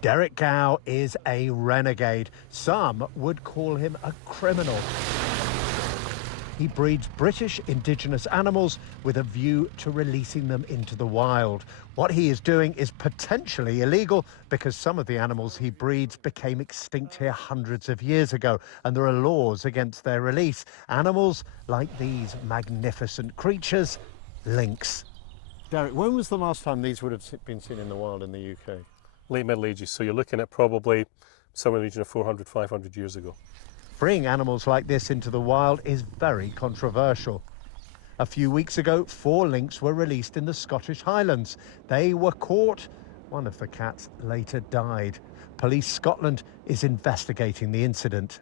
Derek Gow is a renegade. Some would call him a criminal. He breeds British indigenous animals with a view to releasing them into the wild. What he is doing is potentially illegal because some of the animals he breeds became extinct here hundreds of years ago, and there are laws against their release. Animals like these magnificent creatures, lynx. Derek, when was the last time these would have been seen in the wild in the UK? Late Middle Ages, so you're looking at probably somewhere in the region of 400, 500 years ago. Freeing animals like this into the wild is very controversial. A few weeks ago, 4 lynx were released in the Scottish Highlands. They were caught. One of the cats later died. Police Scotland is investigating the incident.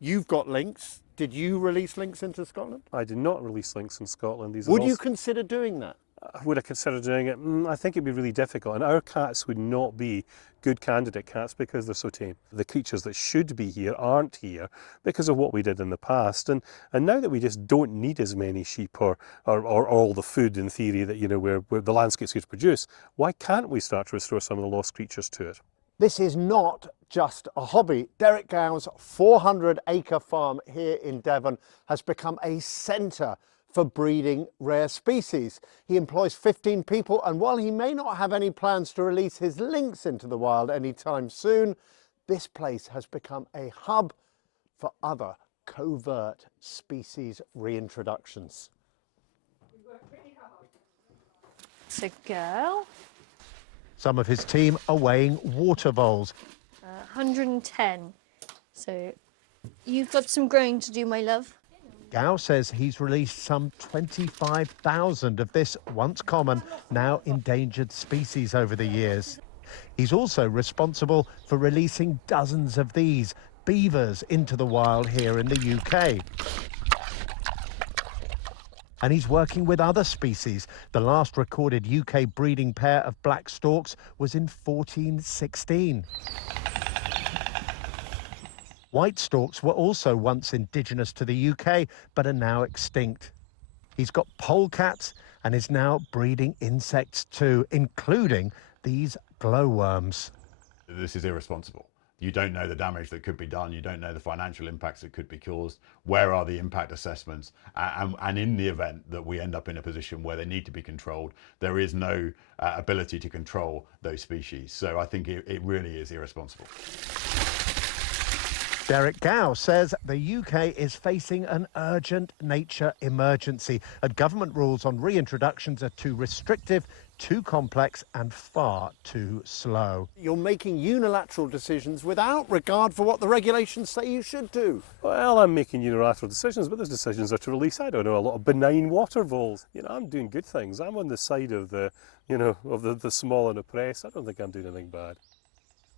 You've got lynx. Did you release lynx into Scotland? I did not release lynx in Scotland. Would you consider doing that? Would I consider doing it? I think it'd be really difficult, and our cats would not be good candidate cats because they're so tame. The creatures that should be here aren't here because of what we did in the past, and now that we just don't need as many sheep or all the food in theory that where the landscape's here to produce, why can't we start to restore some of the lost creatures to it? This is not just a hobby. Derek Gow's 400-acre farm here in Devon has become a centre for breeding rare species. He employs 15 people, and while he may not have any plans to release his lynx into the wild anytime soon, this place has become a hub for other covert species reintroductions. We work pretty hard. It's a girl. Some of his team are weighing water voles. 110. So you've got some growing to do, my love. Gow says he's released some 25,000 of this once common, now endangered species over the years. He's also responsible for releasing dozens of these beavers into the wild here in the UK. And he's working with other species. The last recorded UK breeding pair of black storks was in 1416. White storks were also once indigenous to the UK, but are now extinct. He's got polecats and is now breeding insects too, including these glowworms. This is irresponsible. You don't know the damage that could be done. You don't know the financial impacts that could be caused. Where are the impact assessments? And in the event that we end up in a position where they need to be controlled, there is no ability to control those species. So I think it really is irresponsible. Derek Gow says the UK is facing an urgent nature emergency, and government rules on reintroductions are too restrictive, too complex and far too slow. You're making unilateral decisions without regard for what the regulations say you should do. Well, I'm making unilateral decisions, but those decisions are to release, I don't know, a lot of benign water voles. I'm doing good things. I'm on the side of the small and oppressed. I don't think I'm doing anything bad.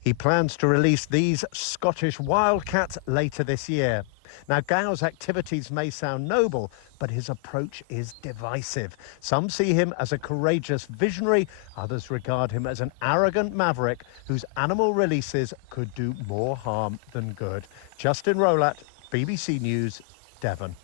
He plans to release these Scottish wildcats later this year. Now, Gow's activities may sound noble, but his approach is divisive. Some see him as a courageous visionary, others regard him as an arrogant maverick whose animal releases could do more harm than good. Justin Rowlatt, BBC News, Devon.